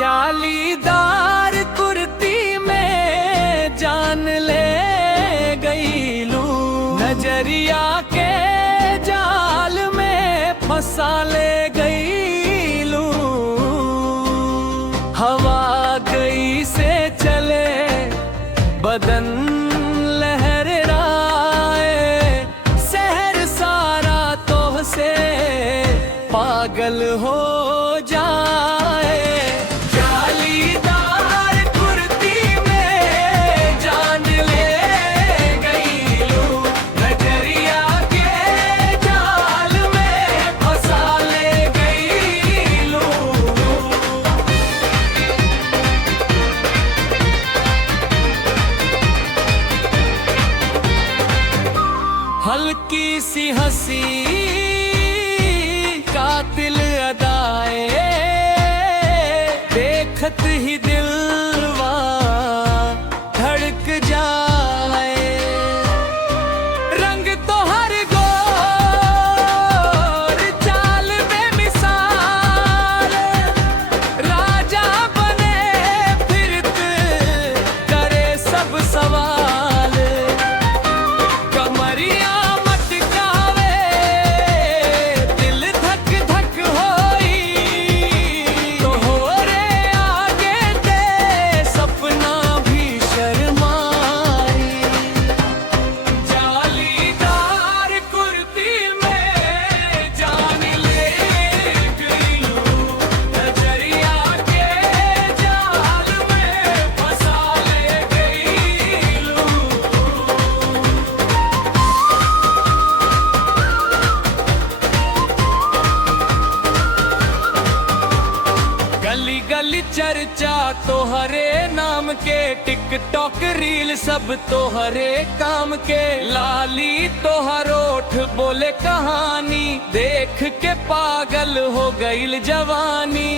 जालीदार कुर्ती में जान ले गई लू, नजरिया के जाल में फंसा ले गई लू। हवा गई से चले बदन लहराए, शहर सारा तो से पागल हो जाए। जालीदार कुर्ती में जान ले गई लू, नजरिया के जाल में फंसा ले गई लू। हल्की सी हंसी कातिल अदाए, देखत ही दिलवा धड़क जाए। रंग तो हर गोर चाल बेमिसाल, राजा बने फिरत करे सब सवाल। कमरिया मटकावे दिल धक धक होई, तो हो रे आगे ते सपना भी शर्माई। जालीदार कुर्ती में जान ले गई लू, नजरिया के जाल में फंसा ले गई लू। गली गली चर्चा तोहरे नाम के, टिकटॉक रील सब तोहरे काम के। लाली तोहर ओठ बोले कहानी, देख के पागल हो गईल जवानी।